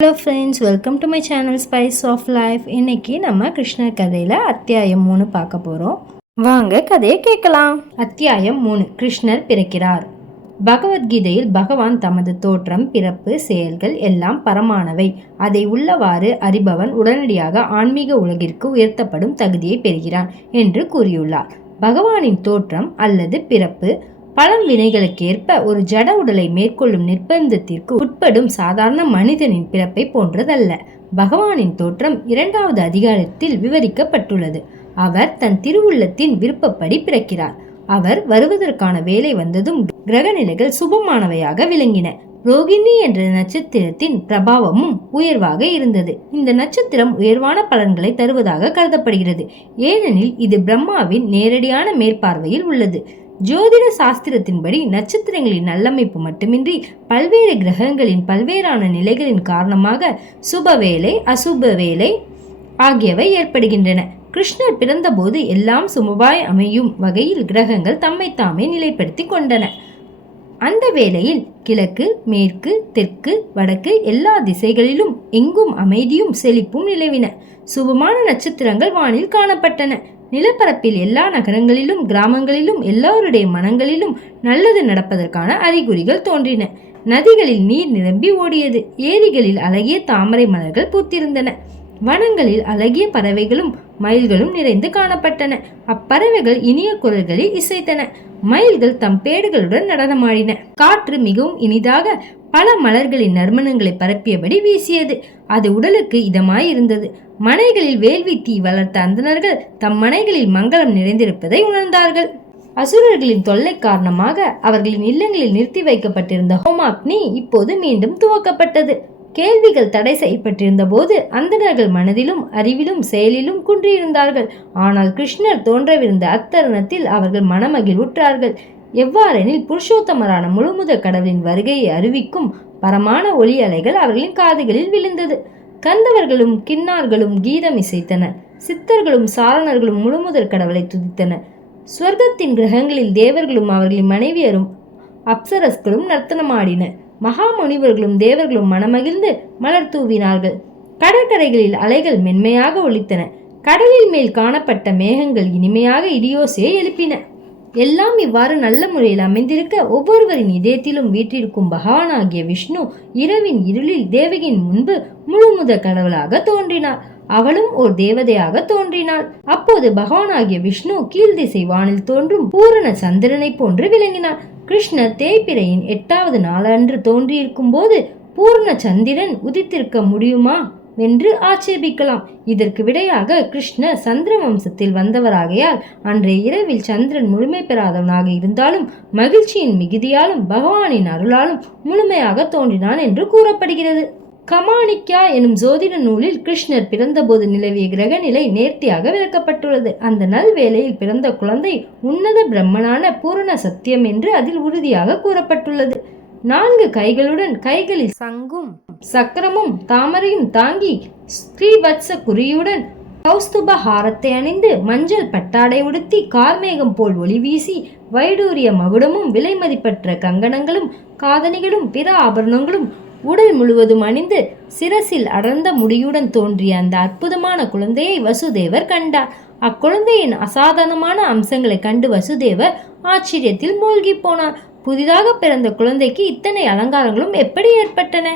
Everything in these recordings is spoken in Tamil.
Hello friends welcome to my channel spice of life இன்னைக்கு நம்ம கிருஷ்ணர் கதையில் அத்தியாயம் மூணு பார்க்க போகிறோம் வாங்க கதையை கேட்கலாம். அத்தியாயம் மூணு கிருஷ்ணர் பிறக்கிறார். பகவத்கீதையில் பகவான் தமது தோற்றம் பிறப்பு செயல்கள் எல்லாம் பரமானவை. அதை உள்ளவாறு அறிபவன் உடனடியாக ஆன்மீக உலகிற்கு உயர்த்தப்படும் தகுதியை பெறுகிறான் என்று கூறியுள்ளார். பகவானின் தோற்றம் அல்லது பிறப்பு பழம் வினைகளுக்கேற்ப ஒரு ஜட உடலை மேற்கொள்ளும் நிர்பந்தத்திற்கு உட்படும் சாதாரண மனிதனின் பிறப்பை போன்றதல்ல. பகவானின் தோற்றம் இரண்டாவது அதிகாரத்தில் விவரிக்கப்பட்டுள்ளது. அவர் தன் திருவுள்ளத்தின் விருப்பப்படி பிறக்கிறார். அவர் வருவதற்கான வேலை வந்ததும் கிரகநிலைகள் சுபமானவையாக விளங்கின. ரோகிணி என்ற நட்சத்திரத்தின் பிரபாவமும் உயர்வாக இருந்தது. இந்த நட்சத்திரம் உயர்வான பலன்களை தருவதாக கருதப்படுகிறது. ஏனெனில் இது பிரம்மாவின் நேரடியான மேற்பார்வையில் உள்ளது. ஜோதிட சாஸ்திரத்தின்படி நட்சத்திரங்களின் நல்லமைப்பு மட்டுமின்றி பல்வேறு கிரகங்களின் பல்வேறான நிலைகளின் காரணமாக சுப வேலை அசுப வேலை ஆகியவை ஏற்படுகின்றன. கிருஷ்ணர் பிறந்தபோது எல்லாம் சுமபாய் அமையும் வகையில் கிரகங்கள் தம்மைத்தாமே நிலைப்படுத்தி கொண்டன. அந்த வேளையில் கிழக்கு மேற்கு தெற்கு வடக்கு எல்லா திசைகளிலும் எங்கும் அமைதியும் செழிப்பும் நிலவின. சுபமான நட்சத்திரங்கள் வானில் காணப்பட்டன. நிலப்பரப்பில் எல்லா நகரங்களிலும் கிராமங்களிலும் எல்லோருடைய மனங்களிலும் நல்லது நடப்பதற்கான அறிகுறிகள் தோன்றின. நதிகளில் நீர் நிரம்பி ஓடியது. ஏரிகளில் அழகிய தாமரை மலர்கள் பூத்திருந்தன. வனங்களில் அழகிய பறவைகளும் மயில்களும் நிறைந்து காணப்பட்டன. அப்பறவைகள் இனிய குரல்களில் இசைத்தன. மயில்கள் தம் பேடுகளுடன் நடனமாடின. காற்று மிகவும் இனிதாக பல மலர்களின் நறுமணங்களை பரப்பியபடி வீசியது. அது உடலுக்கு இதமாய் இருந்தது மனைகளில் வேள்வி தீ வளர்த்த அந்தணர்கள் தம் மனைகளில் மங்களம் நிறைந்திருப்பதை உணர்ந்தார்கள். அசுரர்களின் தொல்லை காரணமாக அவர்களின் இல்லங்களில் நிறுத்தி வைக்கப்பட்டிருந்த ஹோமாக்னி இப்போது மீண்டும் துவக்கப்பட்டது. கேள்விகள் தடை செய்யப்பட்டிருந்த போது அந்தணர்கள் மனதிலும் அறிவிலும் செயலிலும் குன்றியிருந்தார்கள். ஆனால் கிருஷ்ணர் தோன்றவிருந்த அத்தருணத்தில் அவர்கள் மனமகிழ்வுற்றார்கள். எவ்வாறெனில் புருஷோத்தமரான முழுமுத கடவுளின் வருகையை அறிவிக்கும் பரமான ஒளி அலைகள் அவர்களின் காதுகளில் விழுந்தது. கந்தவர்களும் கின்னார்களும் கீதம் இசைத்தனர் சித்தர்களும் சாரணர்களும் முழுமுதற் கடவுளை துதித்தனர் ஸ்வர்க்கத்தின் கிரகங்களில் தேவர்களும் அவர்களின் மனைவியரும் அப்சரஸ்களும் நர்த்தனமாடின. மகாமுனிவர்களும் தேவர்களும் மனமகிழ்ந்து மலர் தூவினார்கள். கடற்கரைகளில் அலைகள் மென்மையாக ஒலித்தன. கடலில் மேல் காணப்பட்ட மேகங்கள் இனிமையாக இடியோசையை எழுப்பின. எல்லாம் இவ்வாறு நல்ல முறையில் அமைந்திருக்க ஒவ்வொருவரின் இதயத்திலும் வீற்றிருக்கும் பகவானாகிய விஷ்ணு இரவின் இருளில் தேவகியின் முன்பு முழுமுத கடவுளாக தோன்றினார். அவளும் ஓர் தேவதையாக தோன்றினாள். அப்போது பகவானாகிய விஷ்ணு கீழ்திசை வானில் தோன்றும் பூரண சந்திரனை போன்று விளங்கினார். கிருஷ்ணர் தேய்பிரையின் எட்டாவது நாளன்று தோன்றியிருக்கும் போது பூர்ண சந்திரன் உதித்திருக்க முடியுமா என்று ஆட்சேபிக்கலாம். இதற்கு விடையாக கிருஷ்ணர் சந்திர வம்சத்தில் வந்தவராகையால் அன்றைய இரவில் சந்திரன் முழுமை பெறாதவனாக இருந்தாலும் மகிழ்ச்சியின் மிகுதியாலும் பகவானின் அருளாலும் முழுமையாக தோன்றினான் என்று கூறப்படுகிறது. கமானிக்கா எனும் ஜோதிட நூலில் கிருஷ்ணர் பிறந்தபோது நிலவிய கிரக நிலை நேர்த்தியாக விளக்கப்பட்டுள்ளது. அந்த நல்வேளையில் பிறந்த குழந்தை உன்னத பிரம்மனான பூரண சத்தியம் என்று அதில் உறுதியாக கூறப்பட்டுள்ளது. நான்கு கைகளுடன் கைகளில் சங்கும் சக்கரமும் தாமரையும் தாங்கி ஸ்ரீவத்ச குறியுடன் கௌஸ்துப ஹாரத்தை அணிந்து மஞ்சள் பட்டாடை உடுத்தி கார்மேகம் போல் ஒளி வீசி வைடூரிய மகுடமும் விலை மதிப்பற்ற கங்கணங்களும் காதணிகளும் பிற ஆபரணங்களும் உடல் முழுவதும் அணிந்து சிரசில் அடர்ந்த முடியுடன் தோன்றிய அந்த அற்புதமான குழந்தையை வசுதேவர் கண்டார். அக்குழந்தையின் அசாதாரணமான அம்சங்களை கண்டு வசுதேவர் ஆச்சரியத்தில் மூழ்கி போனார். புதிதாக பிறந்த குழந்தைக்கு இத்தனை அலங்காரங்களும் எப்படி ஏற்பட்டன?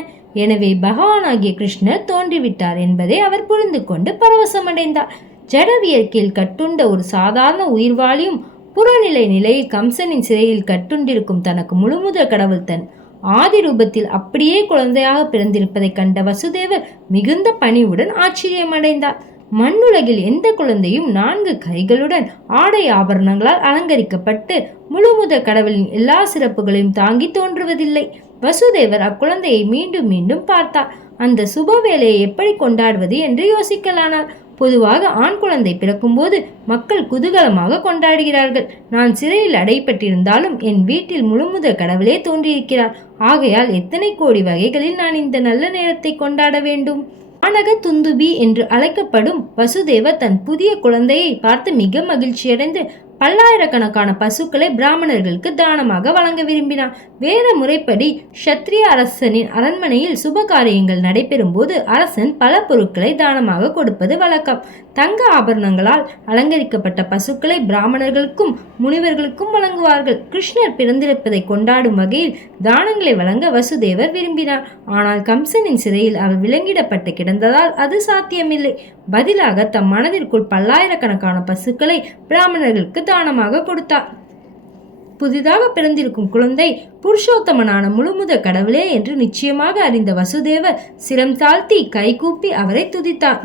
எனவே பகவானாகிய கிருஷ்ணர் தோன்றிவிட்டார் என்பதை அவர் புரிந்து கொண்டு பரவசமடைந்தார். ஜடவியற்கையில் கட்டுண்ட ஒரு சாதாரண உயிர்வாளியும் புறநிலை நிலையில் கம்சனின் சிறையில் கட்டுண்டிருக்கும் தனக்கு முழுமுத கடவுள் தன் ஆதி ரூபத்தில் அப்படியே குழந்தையாக பிறந்திருப்பதை கண்ட வசுதேவர் மிகுந்த பணிவுடன் ஆச்சரியமடைந்தார். மண்ணுலகில் எந்த குழந்தையும் நான்கு கைகளுடன் ஆடை ஆபரணங்களால் அலங்கரிக்கப்பட்டு முழுமுத கடவுளின் எல்லா சிறப்புகளையும் தாங்கி தோன்றுவதில்லை. வசுதேவர் அக்குழந்தையை மீண்டும் மீண்டும் பார்த்தார். அந்த சுப வேலையை எப்படி கொண்டாடுவது என்று யோசிக்கலானார். பொதுவாக ஆண் குழந்தை பிறக்கும்போது மக்கள் குதூகலமாக கொண்டாடுகிறார்கள். நான் சிறையில் அடைப்பட்டிருந்தாலும் என் வீட்டில் முழுமுத கடவுளே தோன்றியிருக்கிறார். ஆகையால் எத்தனை கோடி வகைகளில் நான் இந்த நல்ல நேரத்தை கொண்டாட வேண்டும்? ஆனக துந்துபி என்று அழைக்கப்படும் வசுதேவ தன் புதிய குழந்தையை பார்த்து மிக மகிழ்ச்சியடைந்து பல்லாயிரக்கணக்கான பசுக்களை பிராமணர்களுக்கு தானமாக வழங்க விரும்பினான் வேத முறைப்படி ஷத்ரிய அரசனின் அரண்மனையில் சுப காரியங்கள் நடைபெறும் போது அரசன் பல பொருட்களை தானமாக கொடுப்பது வழக்கம். தங்க ஆபரணங்களால் அலங்கரிக்கப்பட்ட பசுக்களை பிராமணர்களுக்கும் முனிவர்களுக்கும் வழங்குவார்கள். கிருஷ்ணர் பிறந்திருப்பதை கொண்டாடும் வகையில் தானங்களை வழங்க வசுதேவர் விரும்பினார். ஆனால் கம்சனின் சிறையில் அவர் விலங்கிடப்பட்டு கிடந்ததால் அது சாத்தியமில்லை. பதிலாக தம் மனதிற்குள் பல்லாயிரக்கணக்கான பசுக்களை பிராமணர்களுக்கு தானமாக கொடுத்தார். புதிதாக பிறந்திருக்கும் குழந்தை புருஷோத்தமனான முழுமுத கடவுளே என்று நிச்சயமாக அறிந்த வசுதேவர் சிரம் தாழ்த்தி கைகூப்பி அவரை துதித்தார்.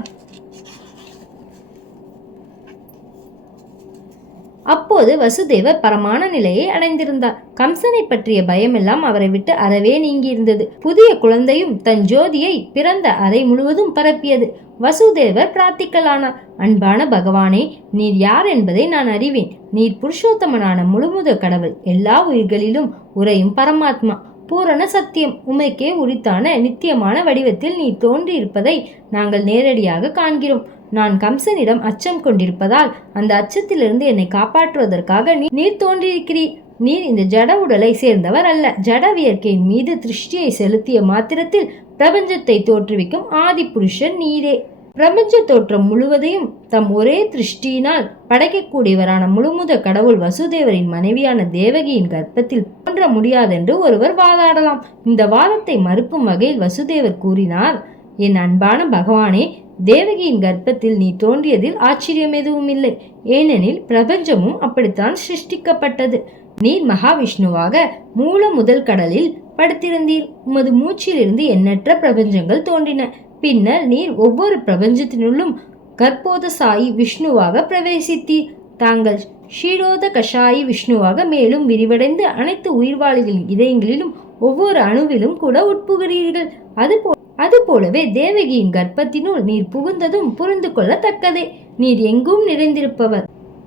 அப்போது வசுதேவர் பரமான நிலையை அடைந்திருந்தார். கம்சனை பற்றிய பயமெல்லாம் அவரை விட்டு அறவே நீங்கியிருந்தது. புதிய குழந்தையும் தன் ஜோதியை பிறந்த அறை முழுவதும் பரப்பியது. வசுதேவர் பிரார்த்திக்கலானார். அன்பான பகவானே நீர் யார் என்பதை நான் அறிவேன். நீர் புருஷோத்தமனான முழுமுத கடவுள். எல்லா உயிர்களிலும் உறையும் பரமாத்மா. பூரண சத்தியம். உமைக்கே உரித்தான நித்தியமான வடிவத்தில் நீ தோன்றியிருப்பதை நாங்கள் நேரடியாக காண்கிறோம். நான் கம்சனிடம் அச்சம் கொண்டிருப்பதால் அந்த அச்சத்திலிருந்து என்னை காப்பாற்றுவதற்காக நீ நீர் தோன்றியிருக்கிறீர். நீர் இந்த ஜட உடலை சேர்ந்தவர் அல்ல. ஜடவியற்கையின் மீது திருஷ்டியை செலுத்திய மாத்திரத்தில் பிரபஞ்சத்தை தோற்றுவிக்கும் ஆதி புருஷன் நீரே. பிரபஞ்ச தோற்றம் முழுவதையும் தம் ஒரே திருஷ்டியினால் படைக்கக்கூடியவரான முழுமுத கடவுள் வசுதேவரின் மனைவியான தேவகியின் கர்ப்பத்தில் தோன்ற முடியாதென்று ஒருவர் வாதாடலாம். இந்த வாதத்தை மறுக்கும் வகையில் வசுதேவர் கூறினார் என் அன்பான பகவானே தேவகியின் கர்ப்பத்தில் நீ தோன்றியதில் ஆச்சரியம் எதுவும் இல்லை ஏனெனில் பிரபஞ்சமும் அப்படித்தான் சிருஷ்டிக்கப்பட்டது. நீர் மகாவிஷ்ணுவாக மூல முதல் கடலில் படுத்திருந்தீர். உமது மூச்சிலிருந்து எண்ணற்ற பிரபஞ்சங்கள் தோன்றின. பின்னர் நீர் ஒவ்வொரு பிரபஞ்சத்தினுள்ளும் கற்போத சாயி விஷ்ணுவாக பிரவேசித்தீர். தாங்கள் ஷீரோத கஷாயி விஷ்ணுவாக மேலும் விரிவடைந்து அனைத்து உயிர்வாளிகளின் இதயங்களிலும் ஒவ்வொரு அணுவிலும் கூட உட்புகிறீர்கள். அதுபோல் அதுபோலவே தேவகியின் கர்ப்பத்தினுள் நீர் புகுந்ததும் புரிந்து கொள்ளத்தக்கதே. நீர் எங்கும் நிறைந்திருப்பவர்.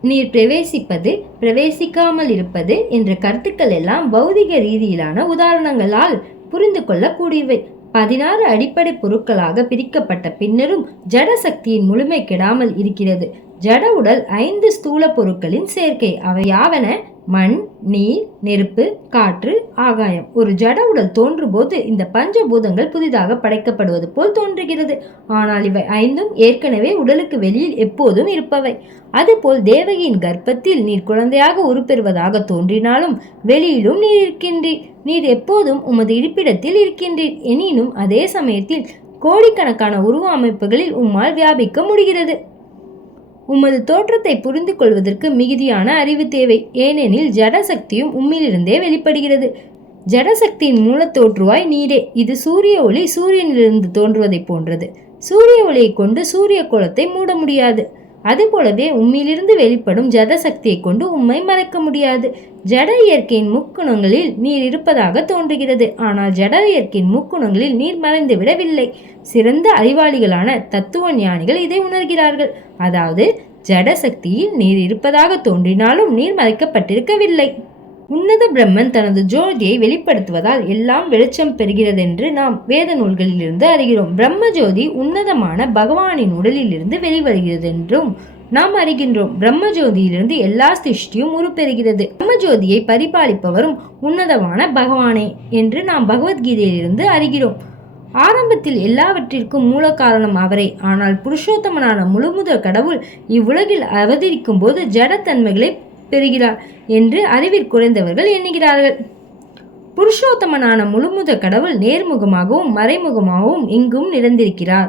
நீர் பிரவேசிப்பது பிரவேசிக்காமல் இருப்பது என்ற கருத்துக்கள் எல்லாம் பௌதிக ரீதியிலான உதாரணங்களால் புரிந்து கொள்ளக்கூடியவை. பதினாறு அடிப்படை பொருட்களாக பிரிக்கப்பட்ட பின்னரும் ஜட சக்தியின் முழுமை கெடாமல் இருக்கிறது. ஜட உடல் ஐந்து ஸ்தூல பொருட்களின் சேர்க்கை. அவை யாவன? மண் நீர் நெருப்பு காற்று ஆகாயம். ஒரு ஜட உடல் தோன்றும்போது இந்த பஞ்சபூதங்கள் புதிதாக படைக்கப்படுவது போல் தோன்றுகிறது. ஆனால் இவை ஐந்தும் ஏற்கனவே உடலுக்கு வெளியில் எப்போதும் இருப்பவை. அதுபோல் தேவகியின் கர்ப்பத்தில் நீர் குழந்தையாக உருப்பெறுவதாக தோன்றினாலும் வெளியிலும் நீர் இருக்கின்றீர். நீர் எப்போதும் உமது இருப்பிடத்தில் இருக்கின்றீர். எனினும் அதே சமயத்தில் கோடிக்கணக்கான உருவ அமைப்புகளில் உம்மால் வியாபிக்க முடிகிறது. உமது தோற்றத்தை புரிந்து கொள்வதற்கு மிகுதியான அறிவு தேவை. ஏனெனில் ஜடசக்தியும் உம்மிலிருந்தே வெளிப்படுகிறது. ஜடசக்தியின் மூலத்தோற்றுவாய் நீரே. இது சூரிய ஒளி சூரியனிலிருந்து தோன்றுவதைப் போன்றது. சூரிய ஒளியை கொண்டு சூரிய கோலத்தை மூட முடியாது. அதுபோலவே உம்மிலிருந்து வெளிப்படும் ஜத சக்தியை கொண்டு உம்மை மறைக்க முடியாது. ஜட இயற்கையின் முக்குணங்களில் நீர் இருப்பதாக தோன்றுகிறது. ஆனால் ஜட இயற்கையின் முக்குணங்களில் நீர் மறைந்து விடவில்லை. சிறந்த அறிவாளிகளான தத்துவ ஞானிகள் இதை உணர்கிறார்கள். அதாவது ஜட சக்தியில் நீர் இருப்பதாக தோன்றினாலும் நீர் மறைக்கப்பட்டிருக்கவில்லை. உன்னத பிரம்மன் தனது ஜோதியை வெளிப்படுத்துவதால் எல்லாம் வெளிச்சம் பெறுகிறதென்று நாம் வேத நூல்களிலிருந்து அறிகிறோம். பிரம்ம ஜோதி உன்னதமான பகவானின் உடலிலிருந்து வெளிவருகிறது என்றும் நாம் அறிகின்றோம். பிரம்ம ஜோதியிலிருந்து எல்லா சிருஷ்டியும் உருப்பெறுகிறது. பிரம்ம ஜோதியை பரிபாலிப்பவரும் உன்னதமான பகவானே என்று நாம் பகவத்கீதையிலிருந்து அறிகிறோம். ஆரம்பத்தில் எல்லாவற்றிற்கும் மூல காரணம் அவரே. ஆனால் புருஷோத்தமனான முழுமுதல் கடவுள் இவ்வுலகில் அவதரிக்கும் போது ஜடத்தன்மைகளை பெறுகிறார் என்று அறிவில் குறைந்தவர்கள் எண்ணுகிறார்கள். புருஷோத்தமனான முழுமுத கடவுள் நேர்முகமாகவும் மறைமுகமாகவும் இங்கும் நிறைந்திருக்கிறார்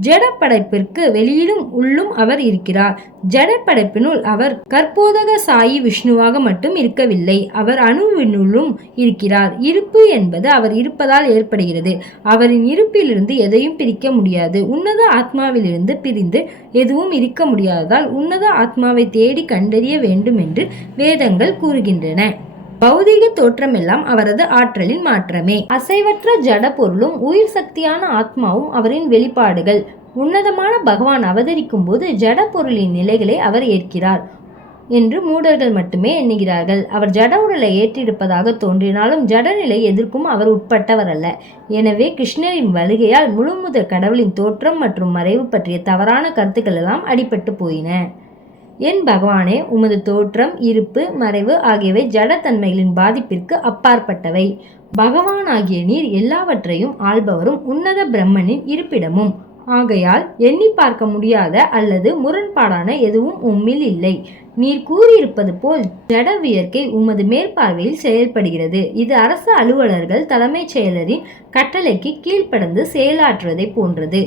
ஜடப்படைப்பிற்கு வெளியிலும் உள்ளும் அவர் இருக்கிறார். ஜடப்படைப்பினுள் அவர் கற்போதக சாயி விஷ்ணுவாக மட்டும் இருக்கவில்லை. அவர் அணுவினுள்ளும் இருக்கிறார். இருப்பு என்பது அவர் இருப்பதால் ஏற்படுகிறது. அவரின் இருப்பிலிருந்து எதையும் பிரிக்க முடியாது. உன்னத ஆத்மாவிலிருந்து பிரிந்து எதுவும் இருக்க முடியாததால் உன்னத ஆத்மாவை தேடி கண்டறிய வேண்டும் என்று வேதங்கள் கூறுகின்றன. பௌதீக தோற்றமெல்லாம் அவரது ஆற்றலின் மாற்றமே. அசைவற்ற ஜட பொருளும் உயிர் சக்தியான ஆத்மாவும் அவரின் வெளிப்பாடுகள். உன்னதமான பகவான் அவதரிக்கும் போது ஜட பொருளின் நிலைகளை அவர் ஏற்கிறார் என்று மூடர்கள் மட்டுமே எண்ணுகிறார்கள். அவர் ஜட உடலை ஏற்றிருப்பதாக தோன்றினாலும் ஜடநிலை எதற்கும் அவர் உட்பட்டவர் அல்ல. எனவே கிருஷ்ணரின் வருகையால் முழுமுதற் கடவுளின் தோற்றம் மற்றும் மறைவு பற்றிய தவறான கருத்துக்கள் எல்லாம் அடிபட்டு போயின. என் பகவானே உமது தோற்றம் இருப்பு மறைவு ஆகியவை ஜடத்தன்மைகளின் பாதிப்பிற்கு அப்பாற்பட்டவை. பகவானாகிய நீர் எல்லாவற்றையும் ஆள்பவரும் உன்னத பிரம்மனின் இருப்பிடமும். ஆகையால் எண்ணி பார்க்க முடியாத அல்லது முரண்பாடான எதுவும் உம்மில் இல்லை. நீர் கூறியிருப்பது போல் ஜடவியற்கை உமது மேற்பார்வையில் செயல்படுகிறது. இது அரசு அலுவலர்கள் தலைமைச் செயலரின் கட்டளைக்கு கீழ்ப்படந்து செயலாற்றுவதை போன்றது.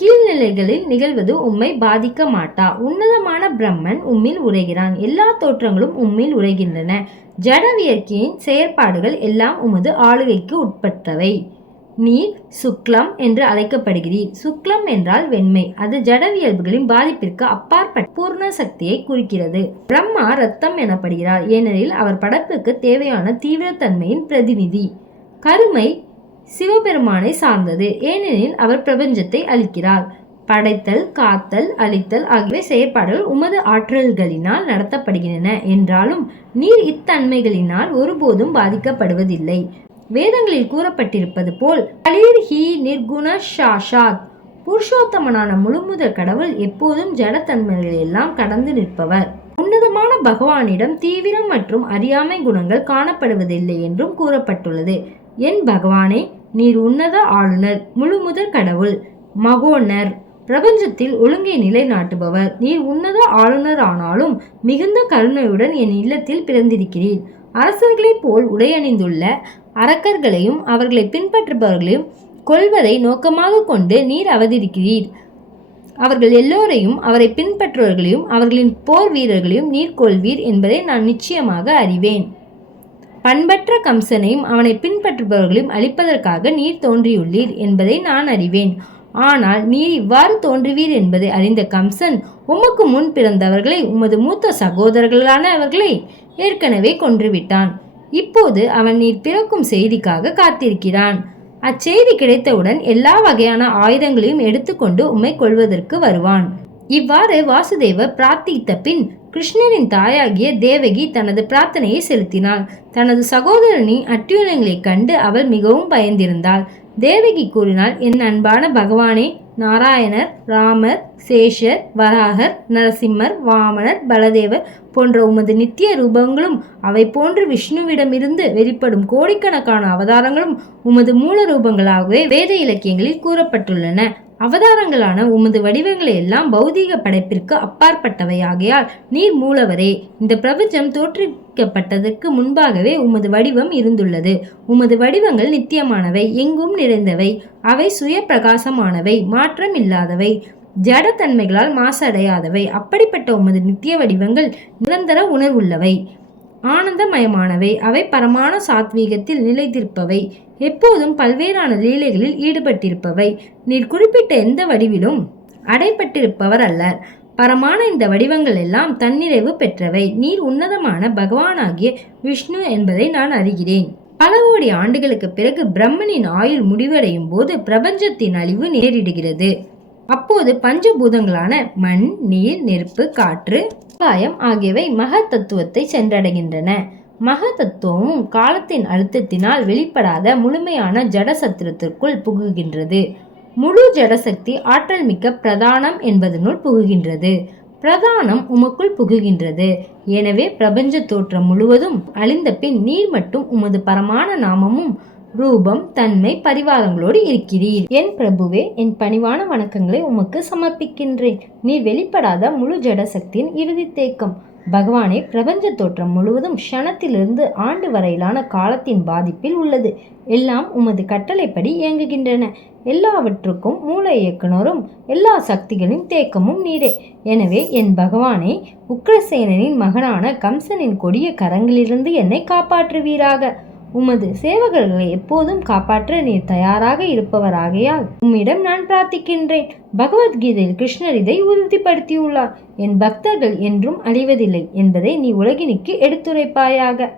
கீழ்நிலைகளில் நிகழ்வது உம்மை பாதிக்க மாட்டா உன்னதமான பிரம்மன் உம்மில் உரைகிறான். எல்லா தோற்றங்களும் உம்மில் உரைகின்றன. ஜடவியற்கையின் செயற்பாடுகள் எல்லாம் உமது ஆளுகைக்கு உட்பட்டவை. நீர் சுக்லம் என்று அழைக்கப்படுகிறீர். சுக்லம் என்றால் வெண்மை. அது ஜடவியல்புகளின் பாதிப்பிற்கு அப்பாற்பட்ட பூர்ண சக்தியை குறிக்கிறது. பிரம்மா ரத்தம் எனப்படுகிறார். ஏனெனில் அவர் படைப்புக்கு தேவையான தீவிரத்தன்மையின் பிரதிநிதி. கருமை சிவபெருமானை சார்ந்தது. ஏனெனில் அவர் பிரபஞ்சத்தை அளிக்கிறார் படைத்தல் காத்தல் அழித்தல் ஆகியவை செயற்பாடுகள் உமது ஆற்றல்களினால் நடத்தப்படுகின்றன. என்றாலும் நீர் இத்தன்மைகளினால் ஒருபோதும் பாதிக்கப்படுவதில்லை. வேதங்களில் கூறப்பட்டிருப்பது போல் கலீர் ஹி நிர்குண ஷாஷாத் புருஷோத்தமனான முழுமுதல் கடவுள் எப்போதும் ஜடத்தன்மைகளெல்லாம் கடந்து நிற்பவர். உன்னதமான பகவானிடம் தீவிரம் மற்றும் அறியாமை குணங்கள் காணப்படுவதில்லை என்றும் கூறப்பட்டுள்ளது. என் பகவானே நீர் உன்னத ஆளுநர் முழுமுதற் கடவுள் மகோனர் பிரபஞ்சத்தில் ஒழுங்கை நிலைநாட்டுபவர். நீர் உன்னத ஆளுநர் ஆனாலும் மிகுந்த கருணையுடன் என் இல்லத்தில் பிறந்திருக்கிறீர் அரசர்களைப் போல் உடையணிந்துள்ள அரக்கர்களையும் அவர்களை பின்பற்றுபவர்களையும் கொள்வதை நோக்கமாக கொண்டு நீர் அவதரிக்கிறீர். அவர்கள் எல்லோரையும் அவரை பின்பற்றுவர்களையும் அவர்களின் போர் வீரர்களையும் நீர் கொள்வீர் என்பதை நான் நிச்சயமாக அறிவேன். பண்பற்ற கம்சனையும் அவனை பின்பற்றுபவர்களையும் அழிப்பதற்காக நீர் தோன்றியுள்ளீர் என்பதை நான் அறிவேன். ஆனால் நீர் இவ்வாறு தோன்றுவீர் என்பதை அறிந்த கம்சன் உமக்கு முன் பிறந்தவர்களை உமது மூத்த சகோதரர்களான அவர்களை ஏற்கனவே கொன்றுவிட்டான். இப்போது அவன் நீர் பிறக்கும் செய்திக்காக காத்திருக்கிறான். அச்செய்தி கிடைத்தவுடன் எல்லா வகையான ஆயுதங்களையும் எடுத்துக்கொண்டு உம்மை கொள்வதற்கு வருவான். இவ்வாறு வாசுதேவர் பிரார்த்தித்த பின் கிருஷ்ணரின் தாயாகிய தேவகி தனது பிரார்த்தனையை செலுத்தினாள். தனது சகோதரனின் அட்டியுலங்களைக் கண்டு அவள் மிகவும் பயந்திருந்தாள். தேவகி கூறினாள் என் அன்பான பகவானே நாராயணர் ராமர் சேஷர் வராகர் நரசிம்மர் வாமனர் பலதேவர் போன்ற உமது நித்திய ரூபங்களும் அவை போன்று விஷ்ணுவிடமிருந்து வெளிப்படும் கோடிக்கணக்கான அவதாரங்களும் உமது மூல ரூபங்களாகவே வேத இலக்கியங்களில் கூறப்பட்டுள்ளன. அவதாரங்களான உமது வடிவங்களை எல்லாம் பௌதீக படைப்பிற்கு அப்பாற்பட்டவையாகையால் நீர் மூலவரே. இந்த பிரபஞ்சம் தோற்றுவிக்கப்பட்டதற்கு முன்பாகவே உமது வடிவம் இருந்துள்ளது. உமது வடிவங்கள் நித்தியமானவை எங்கும் நிறைந்தவை. அவை சுய பிரகாசமானவை மாற்றம் இல்லாதவை. ஜடத்தன்மைகளால் மாசடையாதவை. அப்படிப்பட்ட உமது நித்திய வடிவங்கள் நிரந்தர உணர்வுள்ளவை. ஆனந்தமயமானவை. அவை பரமான சாத்வீகத்தில் நிலைத்திருப்பவை. எப்போதும் பல்வேறான லீலைகளில் ஈடுபட்டிருப்பவை. நீர் குறிப்பிட்ட எந்த வடிவிலும் அடைப்பட்டிருப்பவர் அல்லர். பரமான இந்த வடிவங்கள் எல்லாம் தன்னிறைவு பெற்றவை. நீர் உன்னதமான பகவானாகிய விஷ்ணு என்பதை நான் அறிகிறேன். பல கோடி ஆண்டுகளுக்கு பிறகு பிரம்மனின் ஆயுள் முடிவடையும் போது பிரபஞ்சத்தின் அழிவு நேரிடுகிறது. அப்போது பஞ்சபூதங்களான மண் நீர் நெருப்பு காற்று காயம் ஆகியவை மகத்தத்துவத்தை சென்றடைகின்றன. மகதத்துவமும் காலத்தின் அழுத்தத்தினால் வெளிப்படாத முழுமையான ஜடசத்திரத்திற்குள் புகுகின்றது. முழு ஜடசக்தி ஆற்றல் மிக்க பிரதானம் என்பதனுள் புகுகின்றது. பிரதானம் உமக்குள் புகுகின்றது. எனவே பிரபஞ்ச தோற்றம் முழுவதும் அழிந்த பின் நீர் மட்டும் உமது பரமான நாமமும் ரூபம் தன்மை பரிவாரங்களோடு இருக்கிறீர். என் பிரபுவே என் பணிவான வணக்கங்களை உமக்கு சமர்ப்பிக்கின்றேன். நீ வெளிப்படாத முழு ஜடசக்தியின் இறுதி தேக்கம். பகவானே பிரபஞ்ச தோற்றம் முழுவதும் க்ஷணத்திலிருந்து ஆண்டு வரையிலான காலத்தின் பாதிப்பில் உள்ளது. எல்லாம் உமது கட்டளைப்படி இயங்குகின்றன. எல்லாவற்றுக்கும் மூல இயக்குனரும் எல்லா சக்திகளின் தேக்கமும் நீரே. எனவே என் பகவானே உக்ரசேனனின் மகனான கம்சனின் கொடிய கரங்களிலிருந்து என்னை காப்பாற்றுவீராக. உமது சேவகர்களை எப்போதும் காப்பாற்ற நீர் தயாராக இருப்பவராகையால் உம்மிடம் நான் பிரார்த்திக்கின்றேன். பகவத்கீதையில் கிருஷ்ணர் இதை உறுதிப்படுத்தியுள்ளார். என் பக்தர்கள் என்றும் அழிவதில்லை என்பதை நீ உலகினுக்கு எடுத்துரைப்பாயாக.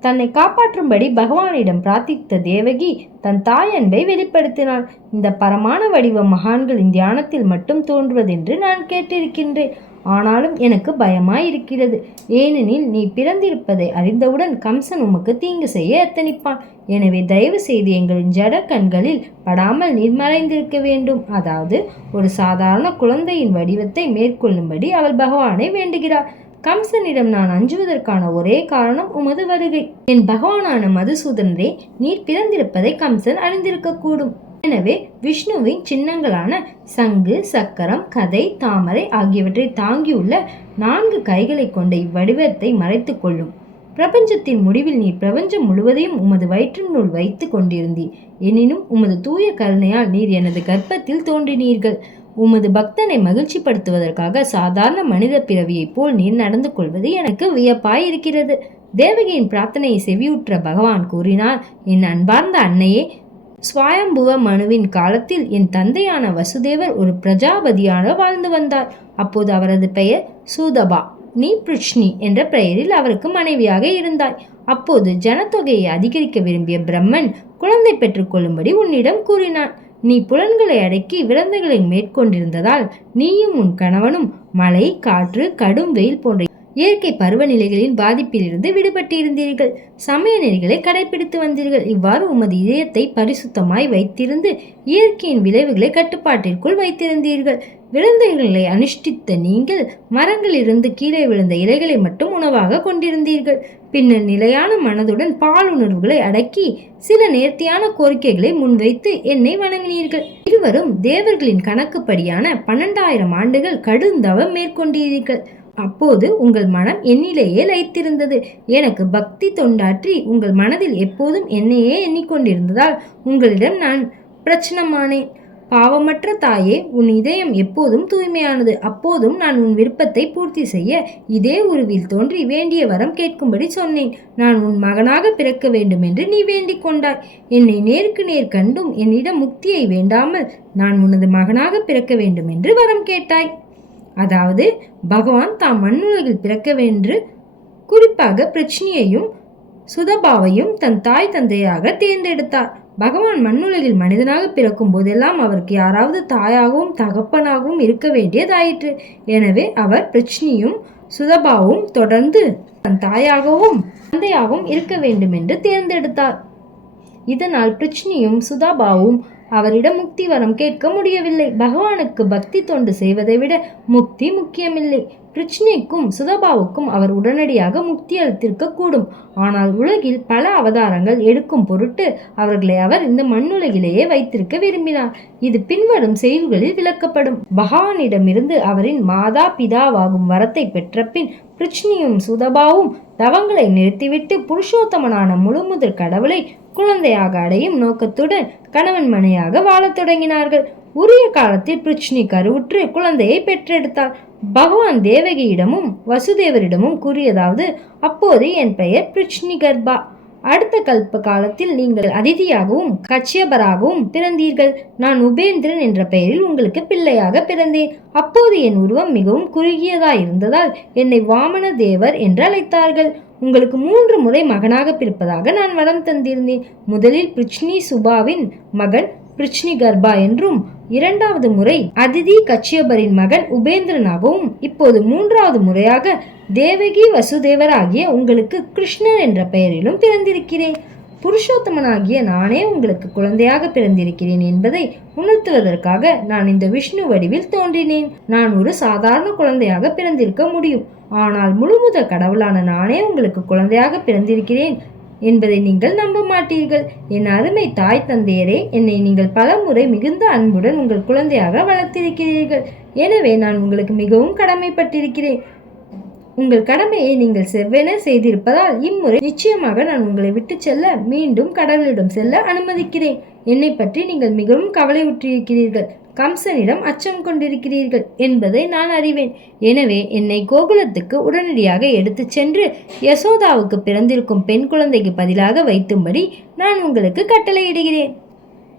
தன்னை காப்பாற்றும்படி பகவானிடம் பிரார்த்தித்த தேவகி தன் தாய் அன்பை வெளிப்படுத்தினாள் இந்த பரமான வடிவ மகான்களின் தியானத்தில் மட்டும் தோன்றுவதென்று நான் கேட்டிருக்கின்றேன். ஆனாலும் எனக்கு பயமாய் இருக்கிறது ஏனெனில் நீ பிறந்திருப்பதை அறிந்தவுடன் கம்சன் உமக்கு தீங்கு செய்ய எத்தனிப்பான். எனவே தயவு செய்து எங்களின் ஜட கண்களில் படாமல் நீர் மறைந்திருக்க வேண்டும். அதாவது ஒரு சாதாரண குழந்தையின் வடிவத்தை மேற்கொள்ளும்படி அவள் பகவானை வேண்டுகிறார் கம்சனிடம் நான் அஞ்சுவதற்கான ஒரே காரணம் உமது வருகை. என் பகவானான மதுசூதனரே நீர் பிறந்திருப்பதை கம்சன் அறிந்திருக்கக்கூடும். எனவே விஷ்ணுவின் சின்னங்களான சங்கு சக்கரம் கதை தாமரை ஆகியவற்றை தாங்கியுள்ள நான்கு கைகளை கொண்ட இவ்வடிவத்தை மறைத்து கொள்ளும். பிரபஞ்சத்தின் முடிவில் நீர் பிரபஞ்சம் முழுவதையும் உமது வயிற்றினுள் வைத்து கொண்டிருந்தீர். எனினும் உமது தூய கருணையால் நீர் எனது கர்ப்பத்தில் தோன்றினீர்கள். உமது பக்தனை மகிழ்ச்சிப்படுத்துவதற்காக சாதாரண மனித பிறவியைப் போல் நீர் நடந்து கொள்வது எனக்கு வியப்பாய் இருக்கிறது தேவகியின் பிரார்த்தனையை செவியுற்ற பகவான் கூறினார் என் அன்பார்ந்த அன்னையே சுவாயம்புவ மனுவின் காலத்தில் என் தந்தையான வசுதேவர் ஒரு பிரஜாபதியாக வாழ்ந்து வந்தார். அப்போது அவரது பெயர் சூதபா நீ பிருஷ்ணி என்ற பெயரில் அவருக்கு மனைவியாக இருந்தாய். அப்போது ஜனத்தொகையை அதிகரிக்க விரும்பிய பிரம்மன் குழந்தை பெற்றுக்கொள்ளும்படி உன்னிடம் கூறினான். நீ புலன்களை அடக்கி விலங்குகளை மேற்கொண்டிருந்ததால் நீயும் உன் கணவனும் மழை காற்று கடும் வெயில் போன்ற இயற்கை பருவநிலைகளின் பாதிப்பிலிருந்து விடுபட்டிருந்தீர்கள். சமய நெறிகளை கடைபிடித்து வந்தீர்கள். இவ்வாறு உமது இதயத்தை பரிசுத்தமாய் வைத்திருந்து இயற்கையின் விளைவுகளை கட்டுப்பாட்டிற்குள் வைத்திருந்தீர்கள். விலங்குகளை அனுஷ்டித்த நீங்கள் மரங்களிலிருந்து கீழே விழுந்த இலைகளை மட்டும் உணவாக கொண்டிருந்தீர்கள். பின்னர் நிலையான மனதுடன் பால் உணர்வுகளை அடக்கி சில நேர்த்தியான கோரிக்கைகளை முன்வைத்து என்னை வணங்கினீர்கள். இருவரும் தேவர்களின் கணக்குப்படியான பன்னெண்டாயிரம் ஆண்டுகள் கடுந்தவம் மேற்கொண்டீர்கள். அப்போது உங்கள் மனம் என்னிலேயே லைத்திருந்தது எனக்கு பக்தி தொண்டாற்றி உங்கள் மனதில் எப்போதும் என்னையே எண்ணிக்கொண்டிருந்ததால் உங்களிடம் நான் பிரச்சனமானேன். பாவமற்ற தாயே உன் இதயம் எப்போதும் தூய்மையானது. அப்போதும் நான் உன் விருப்பத்தை பூர்த்தி செய்ய இதே உருவில் தோன்றி வேண்டிய வரம் கேட்கும்படி சொன்னேன். நான் உன் மகனாக பிறக்க வேண்டும் என்று நீ வேண்டிக் கொண்டாய். என்னை நேருக்கு நேர் கண்டும் என்னிடம் முக்தியை வேண்டாமல் நான் உனது மகனாக பிறக்க வேண்டும் என்று வரம் கேட்டாய். அதாவது பகவான் தாம் மண்ணுலகில் பிறக்க வென்று குறிப்பாக பிரச்சனையையும் சுதபாவையும் தன் தாய் தந்தையாக தேர்ந்தெடுத்தார். பகவான் மண்ணுலகில் மனிதனாக பிறக்கும் போதெல்லாம் அவருக்கு யாராவது தாயாகவும் தகப்பனாகவும் இருக்க வேண்டியதாயிற்று. எனவே அவர் பிரச்சனையும் சுதபாவும் தொடர்ந்து தன் தாயாகவும் தந்தையாகவும் இருக்க வேண்டும் என்று தேர்ந்தெடுத்தார். இதனால் பிரச்சனையும் சுதாபாவும் அவரிடம் முக்தி வரம் கேட்க முடியவில்லை. பகவானுக்கு பக்தி தொண்டு செய்வதை விட முக்தி முக்கியமில்லை. கிருஷ்ணிக்கும் சுதபாவுக்கும் அவர் உடனடியாக முக்தி அளித்திருக்க கூடும். ஆனால் உலகில் பல அவதாரங்கள் எடுக்கும் பொருட்டு அவர்களை அவர் இந்த மண்ணுலகிலேயே வைத்திருக்க விரும்பினார். இது பின்வரும் செயல்களில் விளக்கப்படும். பகவானிடமிருந்து அவரின் மாதா பிதாவாகும் வரத்தை பெற்ற பின் பிருச்னியும் சுதபாவும் தவங்களை நிறுத்திவிட்டு புருஷோத்தமனான முழுமுதற் கடவுளை குழந்தையாக அடையும் நோக்கத்துடன் கணவன் மனையாக வாழத் தொடங்கினார்கள். உரிய காலத்தில் பிருச்னி கருவுற்று குழந்தையை பெற்றெடுத்தார் பகவான் தேவகியிடமும் வசுதேவரிடமும் கூறியதாவது அப்போது என் பெயர் பிருச்னி கர்ப்பா. அடுத்த கல்ப காலத்தில் நீங்கள் அதிதியாகவும் கச்சியபராகவும் பிறந்தீர்கள். நான் உபேந்திரன் என்ற பெயரில் உங்களுக்கு பிள்ளையாக பிறந்தேன். அப்போது என் உருவம் மிகவும் குறுகியதாயிருந்ததால் என்னை வாமன தேவர் என்று அழைத்தார்கள். உங்களுக்கு மூன்று முறை மகனாக பிறப்பதாக நான் வரம் தந்திருந்தேன். முதலில் பிரிச்னி சுபாவின் மகன் பிரிச்னி கர்பா என்றும் இரண்டாவது முறை அதிதி கச்சியபரின் மகன் உபேந்திரனாகவும் இப்போது மூன்றாவது முறையாக தேவகி வசுதேவர் ஆகிய உங்களுக்கு கிருஷ்ணர் என்ற பெயரிலும் பிறந்திருக்கிறேன். புருஷோத்தமனாகிய நானே உங்களுக்கு குழந்தையாக பிறந்திருக்கிறேன் என்பதை உணர்த்துவதற்காக நான் இந்த விஷ்ணு வடிவில் தோன்றினேன். நான் ஒரு சாதாரண குழந்தையாக பிறந்திருக்க முடியும். ஆனால் முழுமுத கடவுளான நானே உங்களுக்கு குழந்தையாக பிறந்திருக்கிறேன் என்பதை நீங்கள் நம்ப மாட்டீர்கள். என் அருமை தாய் தந்தையரே என்னை நீங்கள் பலமுறை மிகுந்த அன்புடன் உங்கள் குழந்தையாக வளர்த்திருக்கிறீர்கள். எனவே நான் உங்களுக்கு மிகவும் கடமைப்பட்டிருக்கிறேன். உங்கள் கடமையை நீங்கள் செவ்வென செய்திருப்பதால் இம்முறை நிச்சயமாக நான் உங்களை விட்டு செல்ல மீண்டும் கடவுளிடம் செல்ல அனுமதிக்கிறேன். என்னை பற்றி நீங்கள் மிகவும் கவலை உற்றிருக்கிறீர்கள் கம்சனிடம் அச்சம் கொண்டிருக்கிறீர்கள் என்பதை நான் அறிவேன். எனவே என்னை கோகுலத்துக்கு உடனடியாக எடுத்துச் சென்று யசோதாவுக்கு பிறந்திருக்கும் பெண் குழந்தைக்கு பதிலாக வைத்தும்படி நான் உங்களுக்கு கட்டளையிடுகிறேன்.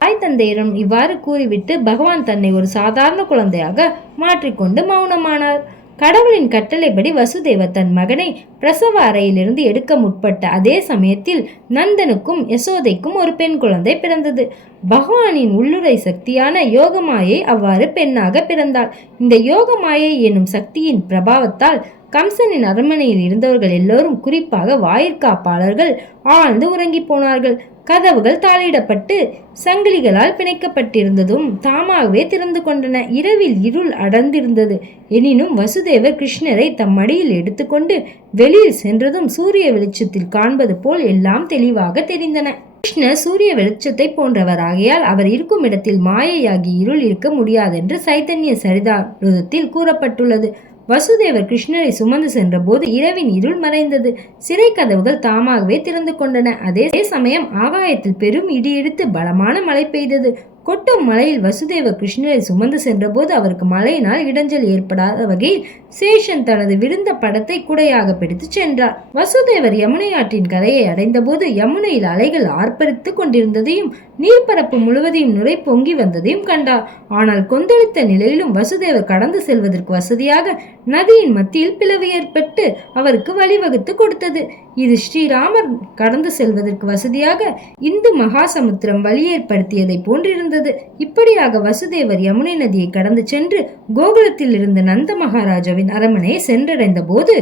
தாய் தந்தையிடம் இவ்வாறு கூறிவிட்டு பகவான் தன்னை ஒரு சாதாரண குழந்தையாக மாற்றிக்கொண்டு மௌனமானார். கடவுளின் கட்டளைப்படி வசுதேவ தன் மகனை பிரசவ அறையிலிருந்து எடுக்க முற்பட்ட அதே சமயத்தில் நந்தனுக்கும் யசோதைக்கும் ஒரு பெண் குழந்தை பிறந்தது. பகவானின் உள்ளுரை சக்தியான யோகமாயை அவ்வாறு பெண்ணாக பிறந்தாள். இந்த யோகமாயை என்னும் சக்தியின் பிரபாவத்தால் கம்சனின் அரண்மனையில் இருந்தவர்கள் எல்லோரும் குறிப்பாக வாயிற்காப்பாளர்கள் ஆழ்ந்து உறங்கி போனார்கள். கதவுகள் தாளிடப்பட்டு சங்கிலிகளால் பிணைக்கப்பட்டிருந்ததும் தாமாகவே திறந்து கொண்டன. இரவில் இருள் அடர்ந்திருந்தது. எனினும் வசுதேவர் கிருஷ்ணரை தம் மடியில் எடுத்துக்கொண்டு வெளியில் சென்றதும் சூரிய வெளிச்சத்தில் காண்பது போல் எல்லாம் தெளிவாக தெரிந்தன. கிருஷ்ணர் சூரிய வெளிச்சத்தை போன்றவராகையால் அவர் இருக்கும் இடத்தில் மாயையாகி இருள் இருக்க முடியாதென்று சைத்தன்ய சரிதாரத்தில் கூறப்பட்டுள்ளது. வசுதேவர் கிருஷ்ணரை சுமந்து சென்றபோது இரவின் இருள் மறைந்தது. சிறை கதவுகள் தாமாகவே திறந்து கொண்டன. அதே சமயம் ஆகாயத்தில் பெரும் இடி இடித்து பலமான மழை பெய்தது. கொட்டும் மலையில் வசுதேவ கிருஷ்ணரை சுமந்து சென்றபோது அவருக்கு மழையினால் இடைஞ்சல் ஏற்படாத வகையில் சேஷன் தனது விருந்த படத்தை குடையாக பிடித்து சென்றார். வசுதேவர் யமுனை ஆற்றின் கரையை அடைந்தபோது யமுனையில் அலைகள் ஆர்ப்பரித்து கொண்டிருந்ததையும் நீர்ப்பரப்பு முழுவதையும் நுரை பொங்கி வந்ததையும் கண்டார். ஆனால் கொந்தளித்த நிலையிலும் வசுதேவர் கடந்து செல்வதற்கு வசதியாக நதியின் மத்தியில் பிளவு ஏற்பட்டு அவருக்கு வழிவகுத்து கொடுத்தது. இது ஸ்ரீராமர் கடந்து செல்வதற்கு வசதியாக இந்து மகாசமுத்திரம் வழியேற்படுத்தியதை போன்றிருந்தது. இப்படியாக வசுதேவர் யமுனை நதியை கடந்து சென்று கோகுலத்தில் இருந்த நந்த மகாராஜாவின் அரண்மனையை சென்றடைந்த போது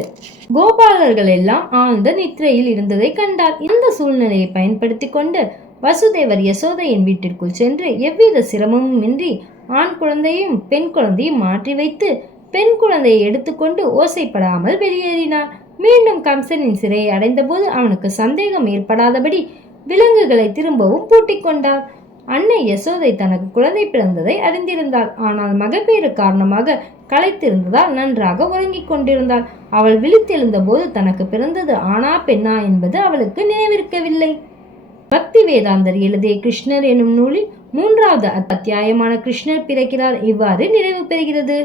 கோபாலர்கள் எல்லாம் ஆழ்ந்த நித்திரையில் இருந்ததை கண்டார். இந்த சூழ்நிலையை பயன்படுத்தி கொண்டு வசுதேவர் யசோதையின் வீட்டிற்குள் சென்று எவ்வித சிரமமும் இன்றி ஆண் குழந்தையும் பெண் குழந்தையும் மாற்றி வைத்து பெண் குழந்தையை எடுத்துக்கொண்டு ஓசைப்படாமல் வெளியேறினார். மீண்டும் கம்சனின் சிறையை அடைந்தபோது அவனுக்கு சந்தேகம் ஏற்படாதபடி விலங்குகளை திரும்பவும் பூட்டிக் கொண்டார் அன்னை யசோதை தனக்கு குழந்தை பிறந்ததை அறிந்திருந்தாள். ஆனால் மகப்பேறு காரணமாக களைத்திருந்ததால் நன்றாக உறங்கிக் கொண்டிருந்தாள். அவள் விழித்தெழுந்தபோது தனக்கு பிறந்தது ஆனா பெண்ணா என்பது அவளுக்கு நினைவிருக்கவில்லை. பக்தி வேதாந்தர் எழுதிய கிருஷ்ணர் எனும் நூலில் மூன்றாவது அத்தியாயமான கிருஷ்ணர் பிறக்கிறார். இவ்வாறு நிறைவு பெறுகிறது.